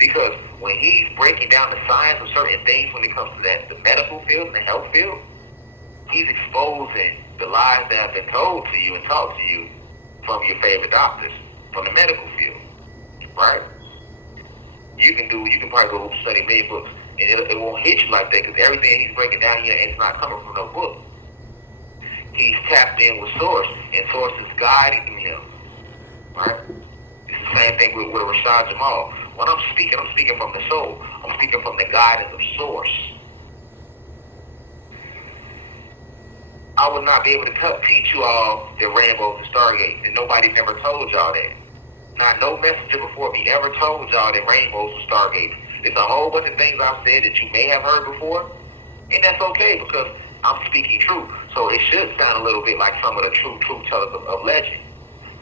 Because when he's breaking down the science of certain things when it comes to the medical field and the health field, he's exposing the lies that have been told to you and taught to you from your favorite doctors, from the medical field, right? You can probably go study many books, and it won't hit you like that, because everything he's breaking down here, it's not coming from no book. He's tapped in with Source, and Source is guiding him, right? It's the same thing with Rashad Jamal. When I'm speaking from the soul. I'm speaking from the guidance of Source. I would not be able to teach you all that rainbows and stargates, and nobody never told y'all that. Not no messenger before me ever told y'all that rainbows and stargates. There's a whole bunch of things I've said that you may have heard before, and that's okay, because I'm speaking truth. So it should sound a little bit like some of the truth tellers of legend.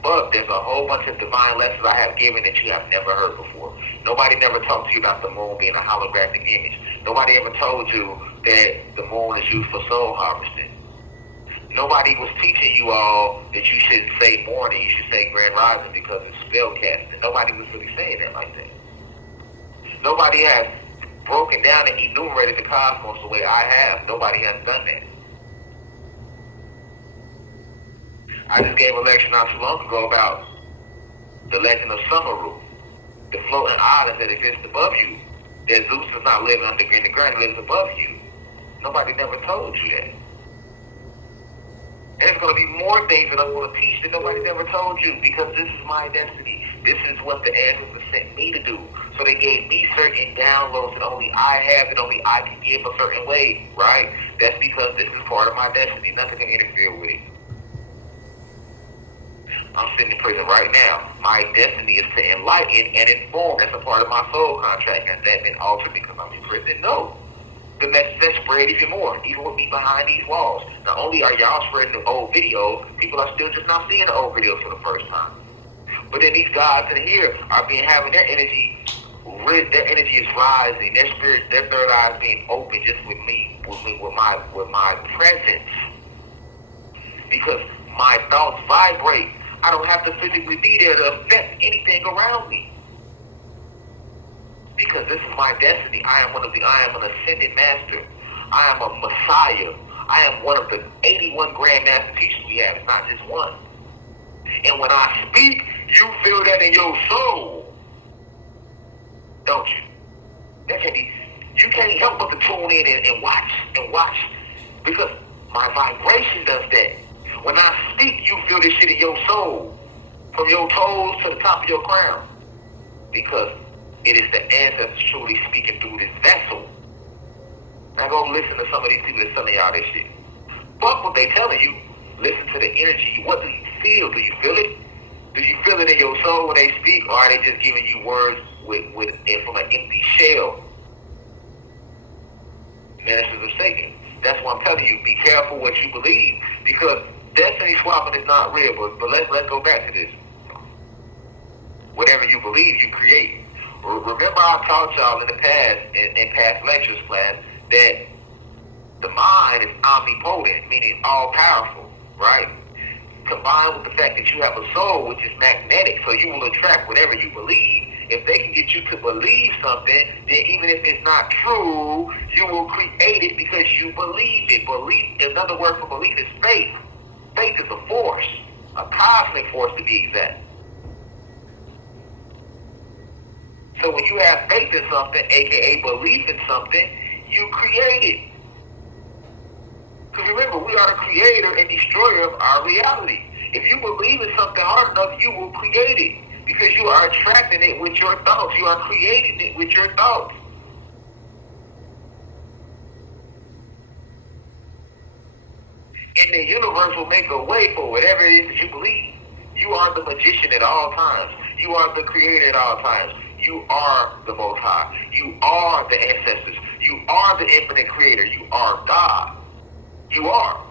But there's a whole bunch of divine lessons I have given that you have never heard before. Nobody never talked to you about the moon being a holographic image. Nobody ever told you that the moon is used for soul harvesting. Nobody was teaching you all that you shouldn't say morning, you should say grand rising because it's spell casting. Nobody was really saying that like that. Nobody has broken down and enumerated the cosmos the way I have. Nobody has done that. I just gave a lecture not too long ago about the legend of Summeru, the floating islands that exist above you. That Zeus is not living in the ground, he lives above you. Nobody never told you that. And there's going to be more things that I'm going to teach that nobody's ever told you, because this is my destiny. This is what the ancestors sent me to do. So they gave me certain downloads that only I have and only I can give a certain way, right? That's because this is part of my destiny. Nothing can interfere with it. I'm sitting in prison right now. My destiny is to enlighten and inform. That's a part of my soul contract. Has that been altered because I'm in prison? No. The message that spread even more, even with me behind these walls. Not only are y'all spreading the old videos, people are still just not seeing the old videos for the first time. But then these guys in here are having their energy is rising, their spirit, their third eye is being open just with me, with my presence. Because my thoughts vibrate. I don't have to physically be there to affect anything around me. Because this is my destiny. I am an ascended master. I am a messiah. I am one of the 81 grandmaster teachers we have. It's not just one. And when I speak, you feel that in your soul. Don't you? You can't help but to tune in and watch. Because my vibration does that. When I speak, you feel this shit in your soul. From your toes to the top of your crown. Because it is the ancestors truly speaking through this vessel. Now go listen to some of these people that's telling y'all this shit. Fuck what they telling you. Listen to the energy. What do you feel? Do you feel it? Do you feel it in your soul when they speak? Or are they just giving you words from an empty shell? Ministers of Satan. That's why I'm telling you, be careful what you believe. Because destiny swapping is not real. But let's go back to this. Whatever you believe, you create. Remember I taught y'all in the past, in past lectures class, that the mind is omnipotent, meaning all-powerful, right? Combined with the fact that you have a soul, which is magnetic, so you will attract whatever you believe. If they can get you to believe something, then even if it's not true, you will create it because you believe it. Belief, another word for belief is faith. Faith is a force, a cosmic force to be exact. So when you have faith in something, aka belief in something, you create it. Because remember, we are the creator and destroyer of our reality. If you believe in something hard enough, you will create it. Because you are attracting it with your thoughts. You are creating it with your thoughts. And the universe will make a way for whatever it is that you believe. You are the magician at all times. You are the creator at all times. You are the Most High. You are the ancestors. You are the infinite creator. You are God. You are.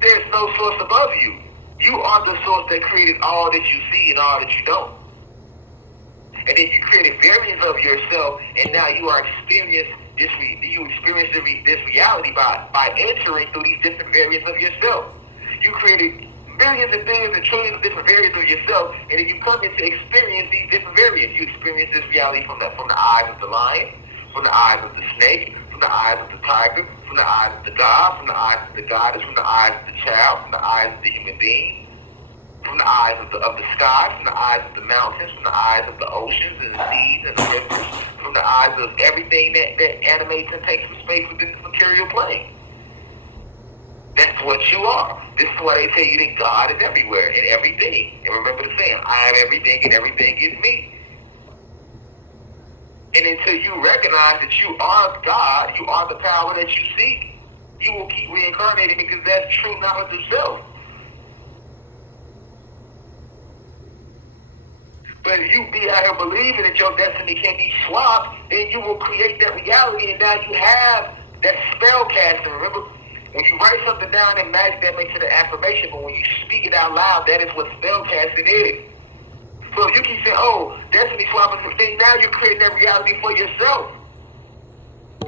There's no source above you. You are the source that created all that you see and all that you don't. And then you created variants of yourself, and now you are experiencing this reality by entering through these different variants of yourself. You created billions and billions and trillions of different variants of yourself, and then you come in to experience these different variants. You experience this reality from the eyes of the lion, from the eyes of the snake, from the eyes of the tiger, from the eyes of the god, from the eyes of the goddess, from the eyes of the child, from the eyes of the human being, from the eyes of the sky, from the eyes of the mountains, from the eyes of the oceans and the seas and the rivers, from the eyes of everything that animates and takes some space within the material plane. That's what you are. This is why they tell you that God is everywhere and everything. And remember the saying, I am everything and everything is me. And until you recognize that you are God, you are the power that you seek, you will keep reincarnating because that's true knowledge of self. But if you be out here believing that your destiny can be swapped, then you will create that reality, and now you have that spell casting. Remember, when you write something down in magic, that makes it an affirmation, but when you speak it out loud, that is what spell casting is. So if you keep saying, oh, destiny swapping is a thing, now you're creating that reality for yourself.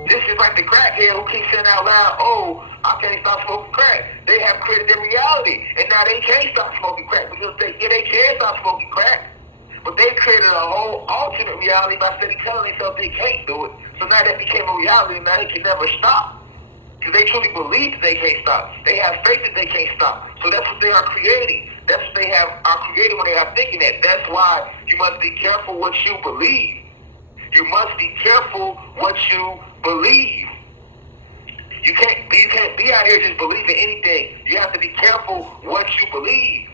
This is like the crackhead who keeps saying out loud, oh, I can't stop smoking crack. They have created their reality, and now they can't stop smoking crack because they can stop smoking crack. But they created a whole alternate reality by steady telling themselves they can't do it. So now that became a reality, and now they can never stop. Because they truly believe that they can't stop. They have faith that they can't stop. So that's what they are creating. That's what they are creating when they are thinking that. That's why you must be careful what you believe. You must be careful what you believe. You can't be out here just believing anything. You have to be careful what you believe.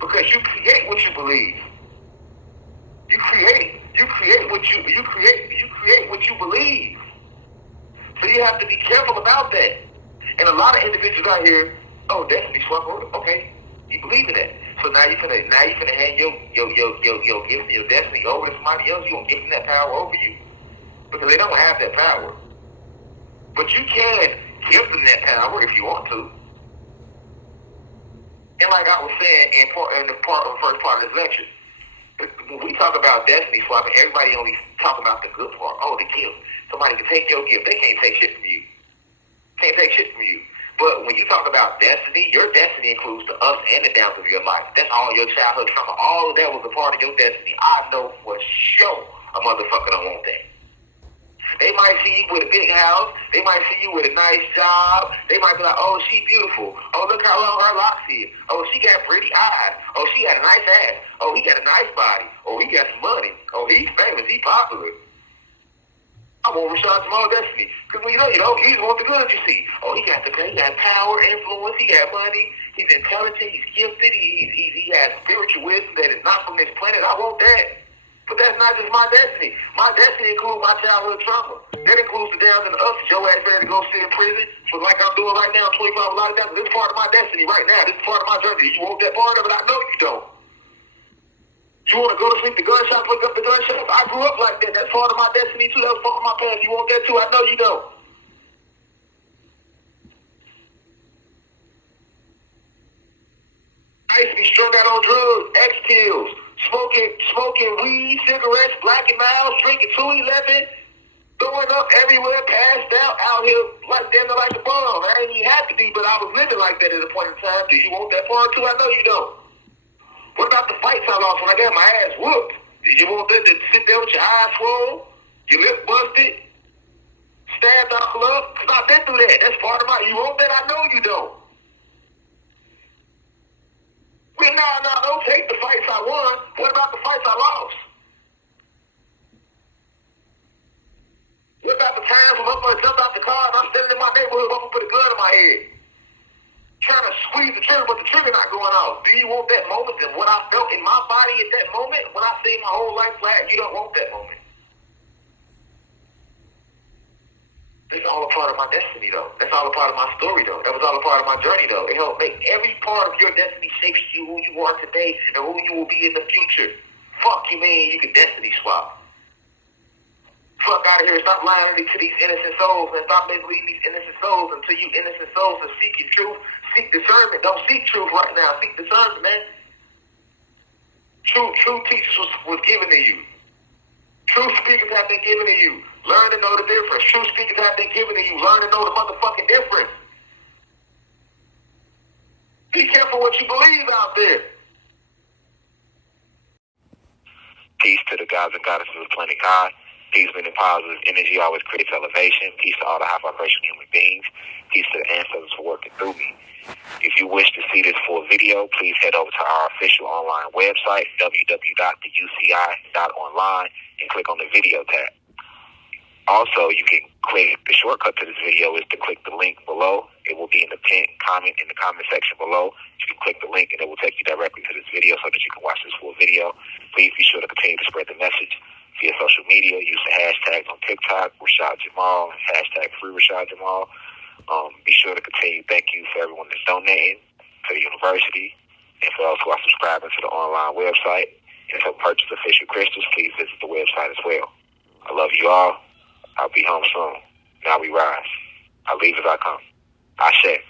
Because you create what you believe. You create what you believe. So you have to be careful about that. And a lot of individuals out here, oh, destiny swap, okay, you believe in that. So now you're gonna hand your gift and your destiny over to somebody else. You're gonna give them that power over you. Because they don't have that power. But you can give them that power if you want to. And like I was saying in the first part of this lecture, when we talk about destiny swapping, everybody only talk about the good part. Oh, the gift. Somebody can take your gift. They can't take shit from you. Can't take shit from you. But when you talk about destiny, your destiny includes the ups and the downs of your life. That's all your childhood trauma. All of that was a part of your destiny. I know for sure a motherfucker don't want that. They might see you with a big house. They might see you with a nice job. They might be like, oh, she beautiful. Oh, look how long her locks is. Oh, she got pretty eyes. Oh, she got a nice ass. Oh, he got a nice body. Oh, he got some money. Oh, he's famous. He popular. I want Rashad Jamal destiny. Because when you know, he's want the good you see. Oh, he got power, influence. He got money. He's intelligent. He's gifted. He has spiritual wisdom that is not from this planet. I want that. But that's not just my destiny. My destiny includes my childhood trauma. That includes the downs and the ups. Joe ass ready to go sit in prison. So like I'm doing right now, 25 a lot of that. This is part of my destiny right now. This is part of my journey. You want that part of it? I know you don't. You want to go to sleep the gun shop, look up the gun shop? I grew up like that. That's part of my destiny too. That was part of my past. You want that too? I know you don't. I used to be strung out on drugs, X pills. Smoking weed, cigarettes, Black and Miles, drinking 211, throwing up everywhere, passed out here like damn like a bum. I didn't even have to be, but I was living like that at a point in time. Do you want that part too? I know you don't. What about the fights I lost when I got my ass whooped? Did you want that to sit there with your eyes swollen, your lip busted, stabbed out of love? Because I've been through that. That's part of my, you want that? I know you don't. Well, no, don't take the fights I won. What about the fights I lost? What about the times when I jumped out the car and I'm standing in my neighborhood, I'm gonna put a gun in my head? Trying to squeeze the trigger, but the trigger not going off. Do you want that moment and what I felt in my body at that moment? When I see my whole life flat, you don't want that moment. It's all a part of my destiny, though. That's all a part of my story, though. That was all a part of my journey, though. It helped make every part of your destiny shapes you who you are today and who you will be in the future. Fuck you mean you can destiny swap. Fuck out of here. Stop lying to these innocent souls and stop misleading these innocent souls until you innocent souls are seeking truth. Seek discernment. Don't seek truth right now. Seek discernment, man. True teachers was given to you. True speakers have been given to you. Learn to know the difference. True speakers have been given to you. Learn to know the motherfucking difference. Be careful what you believe out there. Peace to the gods and goddesses of planet God. Peace, meaning positive energy always creates elevation. Peace to all the high vibration human beings. Peace to the ancestors for working through me. If you wish to see this full video, please head over to our official online website, www.theuci.online, and click on the video tab. Also, you can click, the shortcut to this video is to click the link below. It will be in the pinned comment in the comment section below. You can click the link and it will take you directly to this video so that you can watch this full video. Please be sure to continue to spread the message via social media. Use the hashtags on TikTok, Rashad Jamal, hashtag free Rashad Jamal. Be sure to continue. Thank you for everyone that's donating to the university and for those who are subscribing to the online website. And to purchase official crystals, please visit the website as well. I love you all. I'll be home soon. Now we rise. I leave as I come. Ashe.